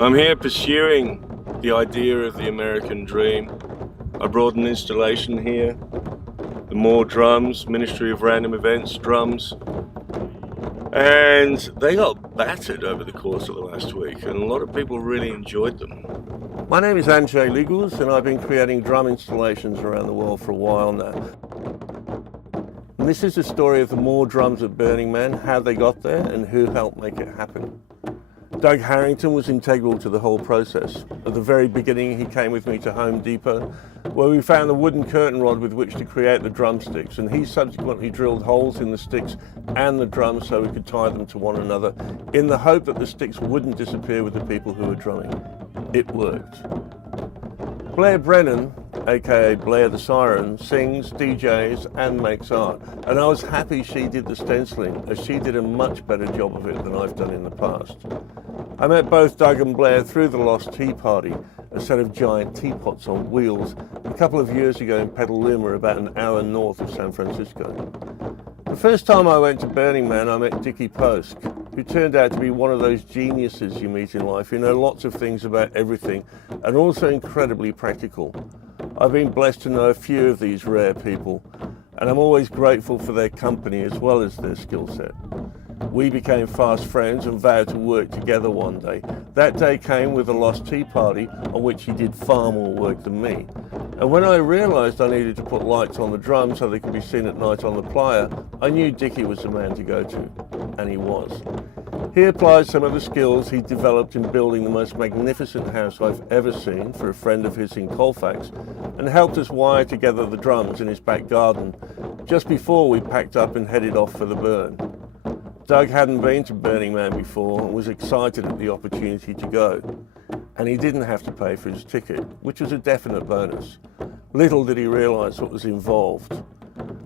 I'm here pursuing the idea of the American dream. I brought an installation here, the More Drums, Ministry of Random Events drums, and they got battered over the course of the last week, and a lot of people really enjoyed them. My name is Andrzej Liguz, and I've been creating drum installations around the world for a while now. And this is the story of the More Drums at Burning Man, how they got there and who helped make it happen. Doug Harrington was integral to the whole process. At the very beginning, he came with me to Home Depot, where we found the wooden curtain rod with which to create the drumsticks, and he subsequently drilled holes in the sticks and the drums so we could tie them to one another, in the hope that the sticks wouldn't disappear with the people who were drumming. It worked. Blair Brennan, aka Blair the Siren, sings, DJs and makes art, and I was happy she did the stenciling, as she did a much better job of it than I've done in the past. I met both Doug and Blair through the Lost Tea Party, a set of giant teapots on wheels, a couple of years ago in Petaluma, about an hour north of San Francisco. The first time I went to Burning Man, I met Dickie Posk, who turned out to be one of those geniuses you meet in life who know lots of things about everything and also incredibly practical. I've been blessed to know a few of these rare people, and I'm always grateful for their company as well as their skill set. We became fast friends and vowed to work together one day. That day came with the Lost Tea Party, on which he did far more work than me. And when I realised I needed to put lights on the drums so they could be seen at night on the playa, I knew Dickie was the man to go to. And he was. He applied some of the skills he developed in building the most magnificent house I've ever seen for a friend of his in Colfax, and helped us wire together the drums in his back garden just before we packed up and headed off for the burn. Doug hadn't been to Burning Man before and was excited at the opportunity to go. And he didn't have to pay for his ticket, which was a definite bonus. Little did he realise what was involved.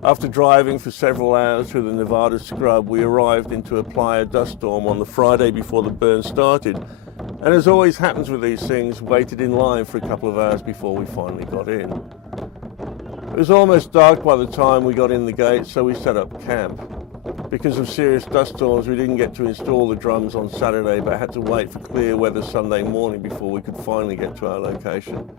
After driving for several hours through the Nevada scrub, we arrived into a playa dust storm on the Friday before the burn started, and as always happens with these things, waited in line for a couple of hours before we finally got in. It was almost dark by the time we got in the gate, so we set up camp. Because of serious dust storms, we didn't get to install the drums on Saturday, but had to wait for clear weather Sunday morning before we could finally get to our location.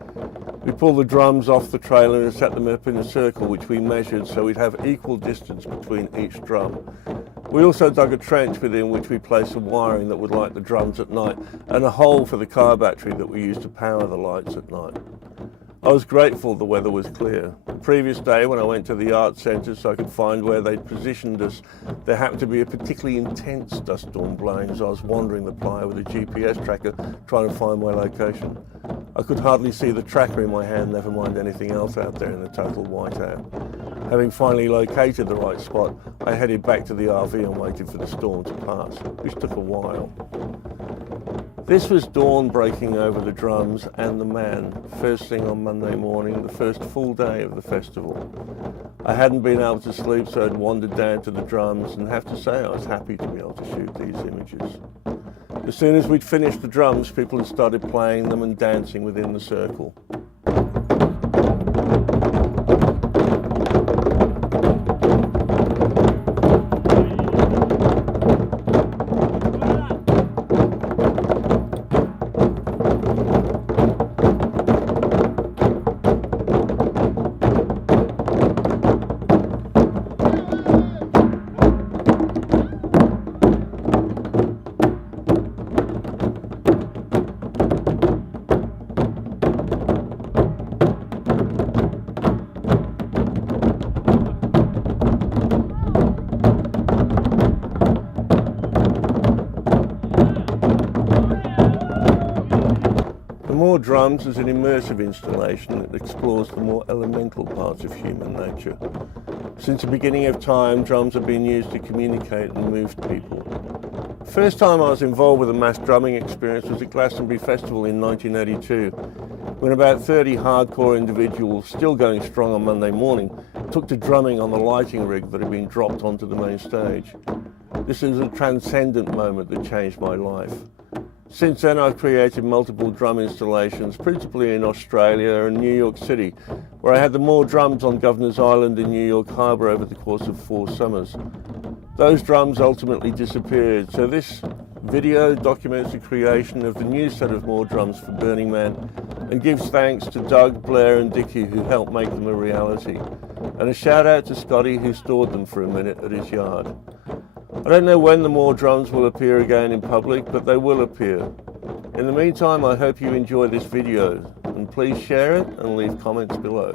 We pulled the drums off the trailer and set them up in a circle, which we measured so we'd have equal distance between each drum. We also dug a trench within which we placed some wiring that would light the drums at night, and a hole for the car battery that we used to power the lights at night. I was grateful the weather was clear. The previous day, when I went to the art centre so I could find where they'd positioned us, there happened to be a particularly intense dust storm blowing as I was wandering the playa with a GPS tracker trying to find my location. I could hardly see the tracker in my hand, never mind anything else out there in the total whiteout. Having finally located the right spot, I headed back to the RV and waited for the storm to pass, which took a while. This was dawn breaking over the drums and the man, first thing on Monday morning, the first full day of the festival. I hadn't been able to sleep, so I'd wandered down to the drums, and have to say I was happy to be able to shoot these images. As soon as we'd finished the drums, people had started playing them and dancing within the circle. More Drums is an immersive installation that explores the more elemental parts of human nature. Since the beginning of time, drums have been used to communicate and move people. The first time I was involved with a mass drumming experience was at Glastonbury Festival in 1982, when about 30 hardcore individuals, still going strong on Monday morning, took to drumming on the lighting rig that had been dropped onto the main stage. This was a transcendent moment that changed my life. Since then, I've created multiple drum installations, principally in Australia and New York City, where I had the More Drums on Governor's Island in New York Harbour over the course of 4 summers. Those drums ultimately disappeared, so this video documents the creation of the new set of more drums for Burning Man and gives thanks to Doug, Blair and Dickie who helped make them a reality. And a shout out to Scotty who stored them for a minute at his yard. I don't know when the more drums will appear again in public, but they will appear. In the meantime, I hope you enjoy this video and please share it and leave comments below.